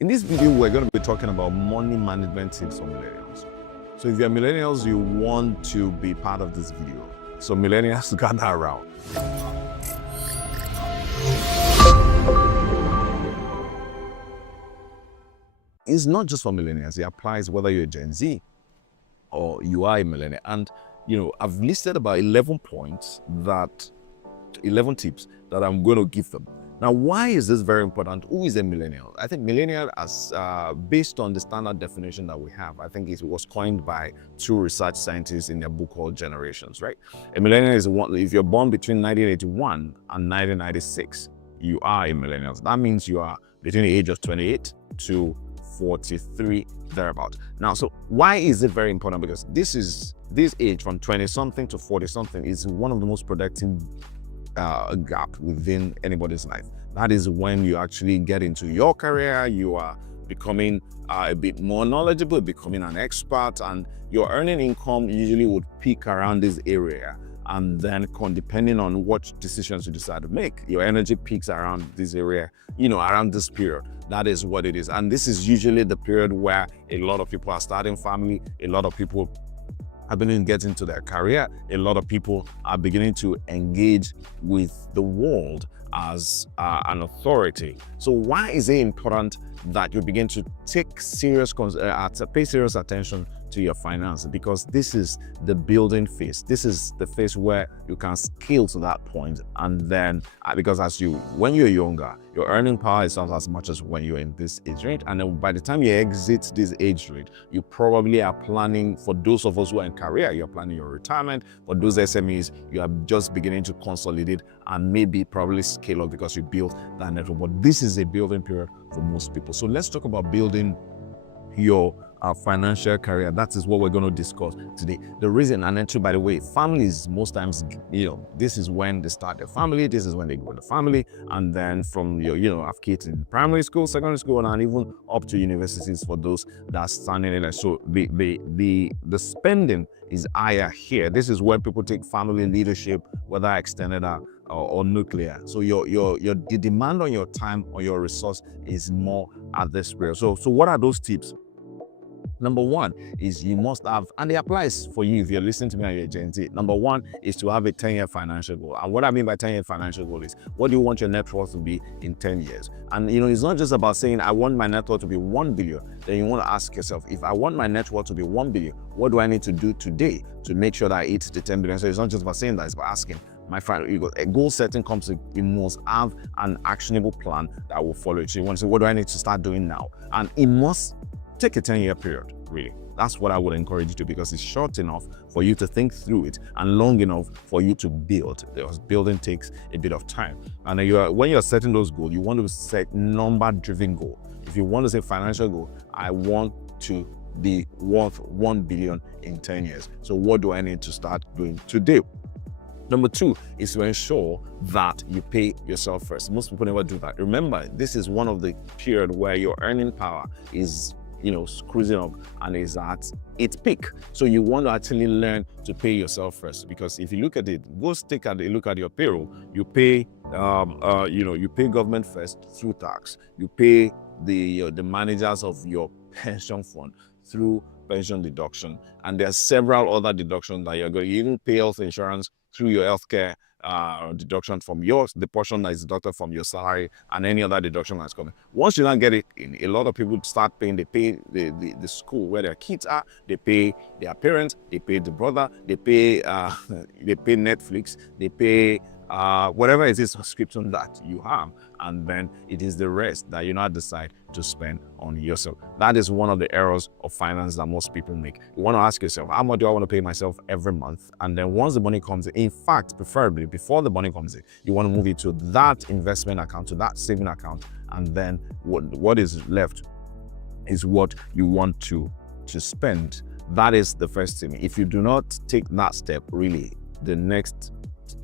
In this video, we're going to be talking about money management tips for millennials. So if you're millennials, you want to be part of this video. So millennials, gather around. It's not just for millennials. It applies whether you're a Gen Z or you are a millennial. And, I've listed about 11 tips that I'm going to give them. Now, why is this very important? Who is a millennial? I think millennial, as based on the standard definition that we have, I think it was coined by two research scientists in their book called Generations, right? A millennial is one, if you're born between 1981 and 1996, you are a millennial. That means you are between the age of 28 to 43, thereabout. Now, so why is it very important? Because this age from 20-something to 40-something is one of the most productive gap within anybody's life. That is when you actually get into your career, you are becoming a bit more knowledgeable, becoming an expert, and your earning income usually would peak around this area. And then depending on what decisions you decide to make, your energy peaks around this area, around this period. That is what it is. And this is usually the period where a lot of people are starting family, a lot of people are beginning to get into their career, a lot of people are beginning to engage with the world as an authority. So why is it important that you begin to take pay serious attention to your finances? Because this is the building phase. This is the phase where you can scale to that point. And then, because when you're younger, your earning power is not as much as when you're in this age range. And then by the time you exit this age range, you probably are planning, for those of us who are in career, you're planning your retirement. For those SMEs, you are just beginning to consolidate and maybe probably scale up because you built that network. But this is a building period for most people. So let's talk about building your financial career. That is what we're going to discuss today. The reason, and then too, by the way, families, most times, this is when they start their family, this is when they go to family, and then from have kids in primary school, secondary school, and even up to universities for those that are standing in there. So the spending is higher here. This is when people take family leadership, whether extended or nuclear. So the demand on your time or your resource is more at this period. So what are those tips? Number one is you must have, and it applies for you if you're listening to me and you're Gen Z. Number one is to have a 10-year financial goal. And what I mean by 10-year financial goal is, what do you want your net worth to be in 10 years? And it's not just about saying, I want my net worth to be 1 billion. Then you want to ask yourself, if I want my net worth to be 1 billion, what do I need to do today to make sure that I hit the 10 billion? So it's not just about saying that, it's about asking. My friend, a goal setting comes with, you must have an actionable plan that will follow it. So you want to say, what do I need to start doing now? And it must take a 10-year period, really. That's what I would encourage you to, because it's short enough for you to think through it and long enough for you to build. Because building takes a bit of time. And when you're setting those goals, you want to set number-driven goal. If you want to say financial goal, I want to be worth 1 billion in 10 years. So what do I need to start doing today? Number two is to ensure that you pay yourself first. Most people never do that. Remember, this is one of the period where your earning power is cruising up and is at its peak. So you want to actually learn to pay yourself first, because if you look at it, go take a look at your payroll. You pay, you pay government first through tax. You pay the managers of your pension fund through pension deduction, and there are several other deductions that you're going. You even pay health insurance through your healthcare deduction from the portion that is deducted from your salary, and any other deduction that's coming. Once you don't get it in, a lot of people start paying. They pay the school where their kids are, they pay their parents, they pay the brother, they pay Netflix, they pay whatever is this subscription that you have, and then it is the rest that you now decide to spend on yourself. That is one of the errors of finance that most people make. You want to ask yourself, how much do I want to pay myself every month? And then once the money comes in fact, preferably before the money comes in, you want to move it to that investment account, to that saving account, and then what is left is what you want to spend. That is the first thing. If you do not take that step, really, the next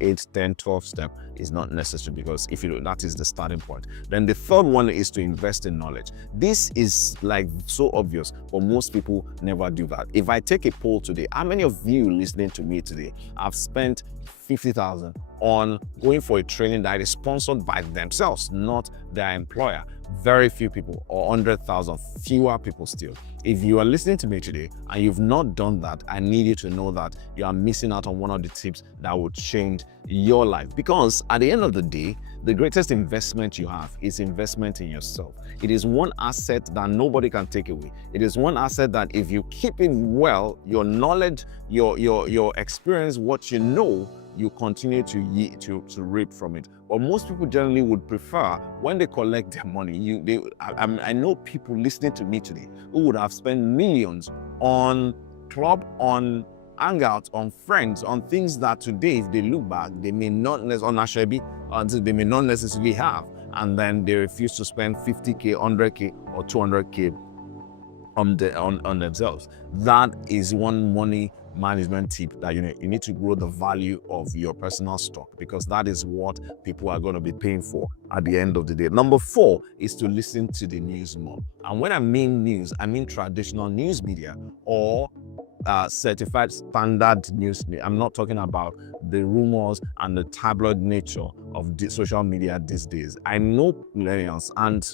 8, 10, 12 step is not necessary, because if you do, that is the starting point. Then the third one is to invest in knowledge. This is like so obvious, but most people never do that. If I take a poll today, how many of you listening to me today have spent 50,000 on going for a training that is sponsored by themselves, not their employer. Very few people, or 100,000, fewer people still. If you are listening to me today and you've not done that, I need you to know that you are missing out on one of the tips that will change your life. Because at the end of the day, the greatest investment you have is investment in yourself. It is one asset that nobody can take away. It is one asset that if you keep it well, your knowledge, your experience, what you know, you continue to reap from it. But most people generally would prefer when they collect their money. I know people listening to me today who would have spent millions on club, on hangouts, on friends, on things that today, if they look back, they may not necessarily have, and then they refuse to spend 50k, 100k, or 200k on themselves. That is one money management tip, that you need to grow the value of your personal stock, because that is what people are going to be paying for at the end of the day. Number 4 is to listen to the news more. And when I mean news, I mean traditional news media or certified standard news. I'm not talking about the rumors and the tabloid nature of the social media these days. I know millennials and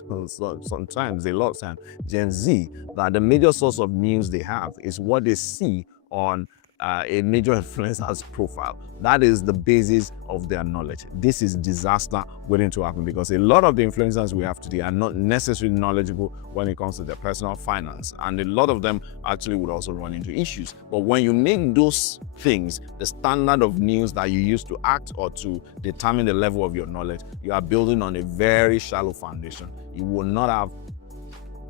sometimes, a lot of times, Gen Z, that the major source of news they have is what they see on a major influencer's profile. That is the basis of their knowledge. This is disaster waiting to happen, because a lot of the influencers we have today are not necessarily knowledgeable when it comes to their personal finance, and a lot of them actually would also run into issues. But when you make those things the standard of news that you use to act or to determine the level of your knowledge, you are building on a very shallow foundation. You will not have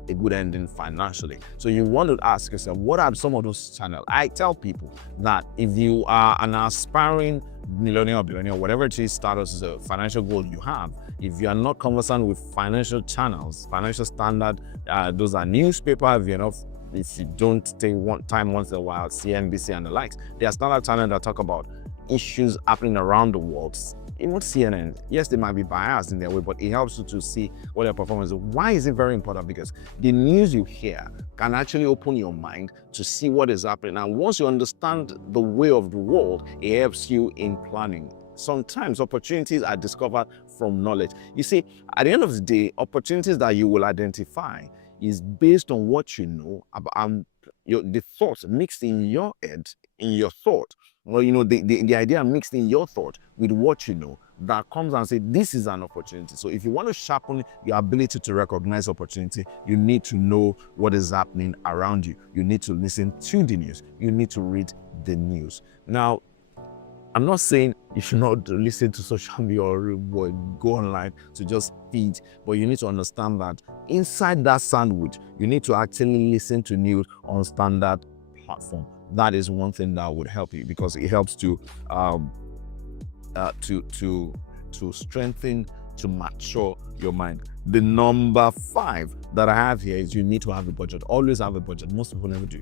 a good ending financially. So you want to ask yourself, what are some of those channels? I tell people that if you are an aspiring millionaire or billionaire, whatever it is, status is a financial goal you have, if you are not conversant with financial channels, financial standard, those are newspaper, if you don't take time once in a while, CNBC and the likes, there are standard channels that talk about issues happening around the world. Even CNN, yes, they might be biased in their way, but it helps you to see what their performance is. Why is it very important? Because the news you hear can actually open your mind to see what is happening. And once you understand the way of the world, it helps you in planning. Sometimes opportunities are discovered from knowledge. You see, at the end of the day, opportunities that you will identify is based on what you know about the thoughts mixed in your head, in your thought. Well, the idea mixed in your thought with what you know, that comes and say, this is an opportunity. So if you want to sharpen your ability to recognize opportunity, you need to know what is happening around you. You need to listen to the news. You need to read the news. Now, I'm not saying you should not listen to social media or go online to just feed, but you need to understand that inside that sandwich, you need to actually listen to news on standard platform. That is one thing that would help you, because it helps to strengthen, to mature your mind. The number 5 that I have here is you need to have a budget. Always have a budget. Most people never do,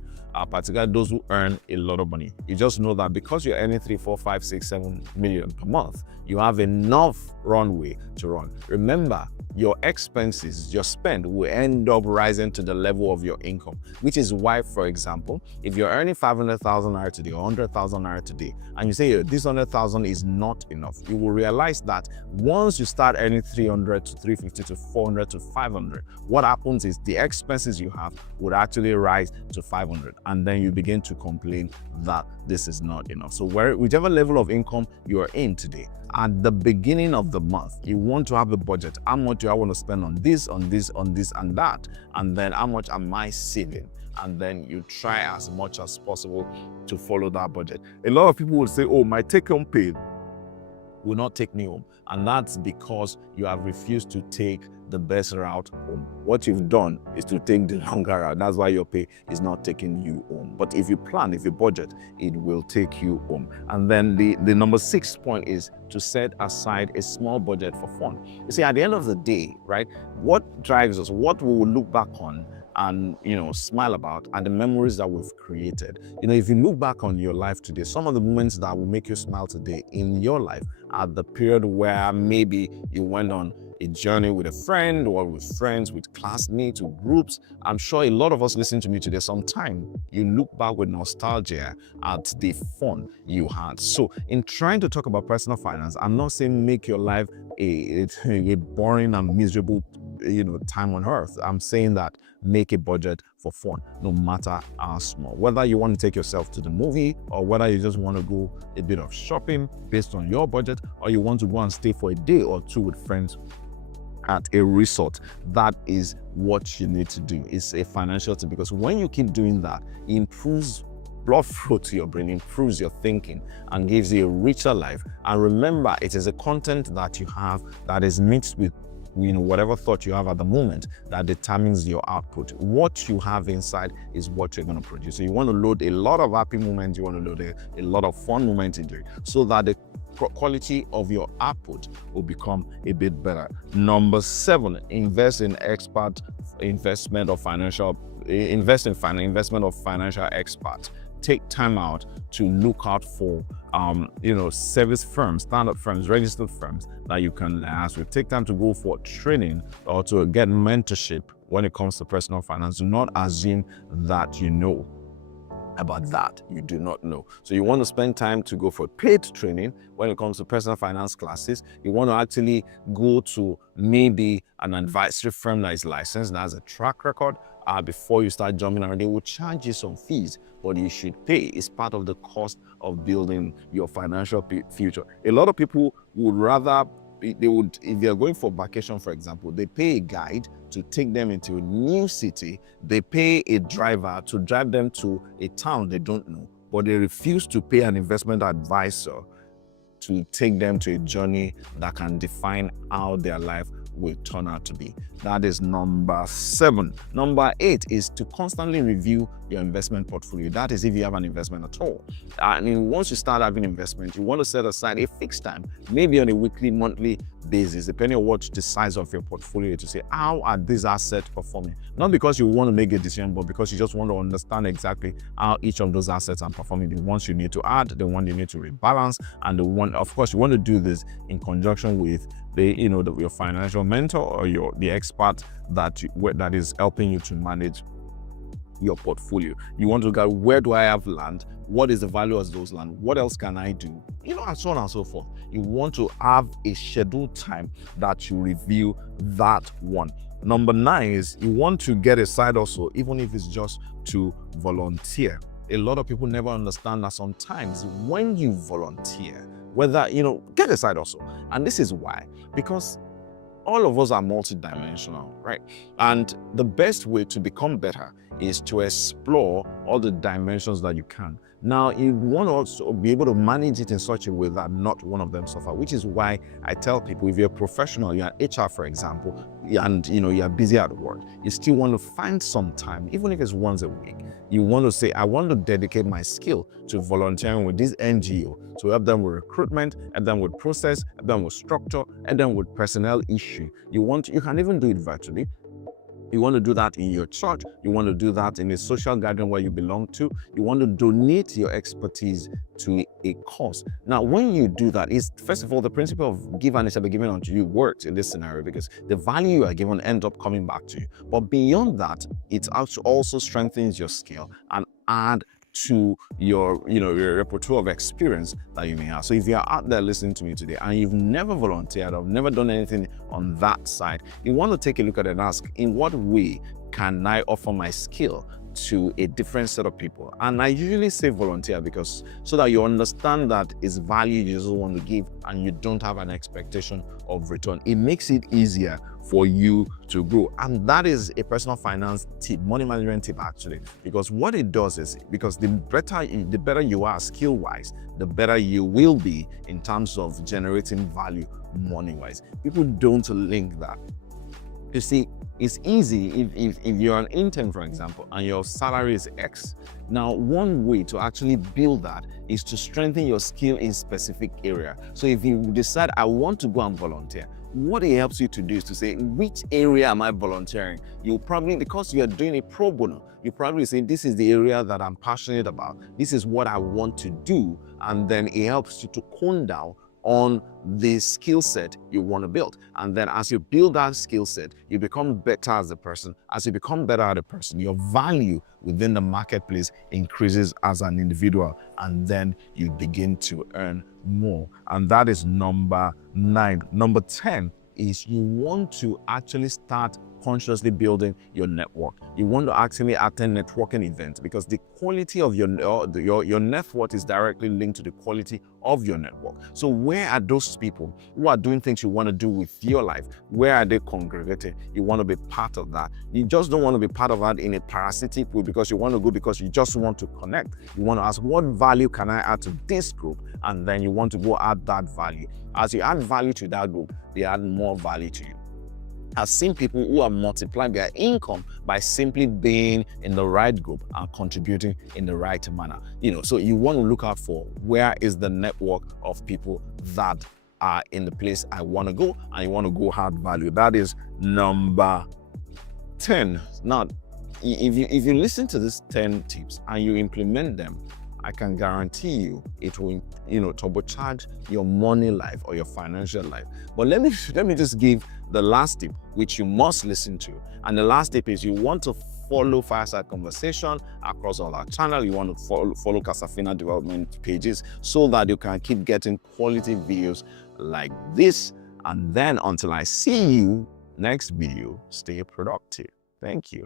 particularly those who earn a lot of money. You just know that because you're earning 3, 4, 5, 6, 7 million per month, you have enough runway to run. Remember, your expenses, your spend will end up rising to the level of your income, which is why, for example, if you're earning 500,000 naira today or 100,000 naira today, and you say this 100,000 is not enough, you will realize that once you start earning 300 to 350 to 400 to 500, what happens is the expenses you have would actually rise to 500, and then you begin to complain that this is not enough. So whichever level of income you are in today, at the beginning of the month, you want to have a budget. How much do I want to spend on this, on this, on this, and that? And then how much am I saving? And then you try as much as possible to follow that budget. A lot of people will say, oh, my take-home pay will not take me home. And that's because you have refused to take the best route home. What you've done is to take the longer route. That's why your pay is not taking you home. But if you plan, if you budget, it will take you home. And then the number 6 point is to set aside a small budget for fun. You see, at the end of the day, right, what drives us, what we will look back on and smile about, and the memories that we've created. If you look back on your life today, some of the moments that will make you smile today in your life are the period where maybe you went on a journey with a friend or with friends, with classmates, with groups. I'm sure a lot of us listen to me today. Sometime you look back with nostalgia at the fun you had. So in trying to talk about personal finance, I'm not saying make your life a boring and miserable time on earth. I'm saying that make a budget for fun, no matter how small. Whether you want to take yourself to the movie, or whether you just want to go a bit of shopping based on your budget, or you want to go and stay for a day or two with friends at a resort, that is what you need to do. It's a financial tip, because when you keep doing that, it improves blood flow to your brain, improves your thinking, and gives you a richer life. And remember, it is a content that you have that is mixed with whatever thought you have at the moment that determines your output. What you have inside is what you're going to produce. So you want to load a lot of happy moments, you want to load a lot of fun moments into it, so that the quality of your output will become a bit better. Number 7, invest in investment of financial experts. Take time out to look out for service firms, standard firms, registered firms that you can ask with. Take time to go for training or to get mentorship when it comes to personal finance. Do not assume that you know about that. You do not know. So you want to spend time to go for paid training when it comes to personal finance classes. You want to actually go to maybe an advisory firm that is licensed, that has a track record. Before you start jumping around, they will charge you some fees, but you should pay. It's part of the cost of building your financial future. A lot of people would rather, if they're going for vacation, for example, they pay a guide to take them into a new city. They pay a driver to drive them to a town they don't know, but they refuse to pay an investment advisor to take them to a journey that can define how their life will turn out to be. That is number 7. Number 8 is to constantly review your investment portfolio. That is if you have an investment at all. And once you start having investment, you want to set aside a fixed time, maybe on a weekly, monthly basis, depending on what the size of your portfolio, to say, how are these assets performing? Not because you want to make a decision, but because you just want to understand exactly how each of those assets are performing. The ones you need to add, the one you need to rebalance, and the one, of course, you want to do this in conjunction with your financial mentor or the expert that is helping you to manage your portfolio. You want to go, where do I have land? What is the value of those land? What else can I do? And so on and so forth. You want to have a scheduled time that you review that one. Number 9 is you want to get a side hustle, even if it's just to volunteer. A lot of people never understand that sometimes when you volunteer, get a side hustle. And this is why, because all of us are multidimensional, right? And the best way to become better is to explore all the dimensions that you can. Now, you want to also be able to manage it in such a way that not one of them suffer, which is why I tell people, if you're a professional, you're an HR, for example, and you're busy at work, you still want to find some time, even if it's once a week. You want to say, I want to dedicate my skill to volunteering with this NGO to help them with recruitment, help them with process, help them with structure, help them with personnel issue. You can even do it virtually. You want to do that in your church. You want to do that in a social gathering where you belong to. You want to donate your expertise to a cause. Now, when you do that, first of all, the principle of give and it shall be given unto you works in this scenario, because the value you are given ends up coming back to you. But beyond that, it also strengthens your skill and add to your repertoire of experience that you may have. So if you're out there listening to me today and you've never volunteered or never done anything on that side, you want to take a look at it and ask, in what way can I offer my skill to a different set of people? And I usually say volunteer, because so that you understand that it's value you just want to give and you don't have an expectation of return. It makes it easier for you to grow. And that is a personal finance tip, money management tip actually, because what it does is, because the better you are skill-wise, the better you will be in terms of generating value money-wise. People don't link that. You see, it's easy if you're an intern, for example, and your salary is X. Now, one way to actually build that is to strengthen your skill in specific area. So if you decide, I want to go and volunteer, what it helps you to do is to say, which area am I volunteering? You'll probably, because you are doing a pro bono, you probably say, this is the area that I'm passionate about. This is what I want to do. And then it helps you to hone down on the skill set you want to build. And then as you build that skill set, you become better as a person. As you become better as a person, your value within the marketplace increases as an individual, and then you begin to earn more. And that is number 9. Number 10 is you want to actually start consciously building your network. You want to actually attend networking events, because the quality of your net worth is directly linked to the quality of your network. So where are those people who are doing things you want to do with your life? Where are they congregating? You want to be part of that. You just don't want to be part of that in a parasitic way because you want to go because you just want to connect. You want to ask, what value can I add to this group? And then you want to go add that value. As you add value to that group, they add more value to you. I've seen people who have multiplied their income by simply being in the right group and contributing in the right manner. So you want to look out for, where is the network of people that are in the place I want to go, and you want to go add value. That is number 10. Now, if you listen to these 10 tips and you implement them, I can guarantee you it will, turbocharge your money life or your financial life. But let me just give the last tip, which you must listen to. And the last tip is, you want to follow Fireside Conversation across all our channel. You want to follow Casafina development pages so that you can keep getting quality videos like this. And then until I see you next video, stay productive. Thank you.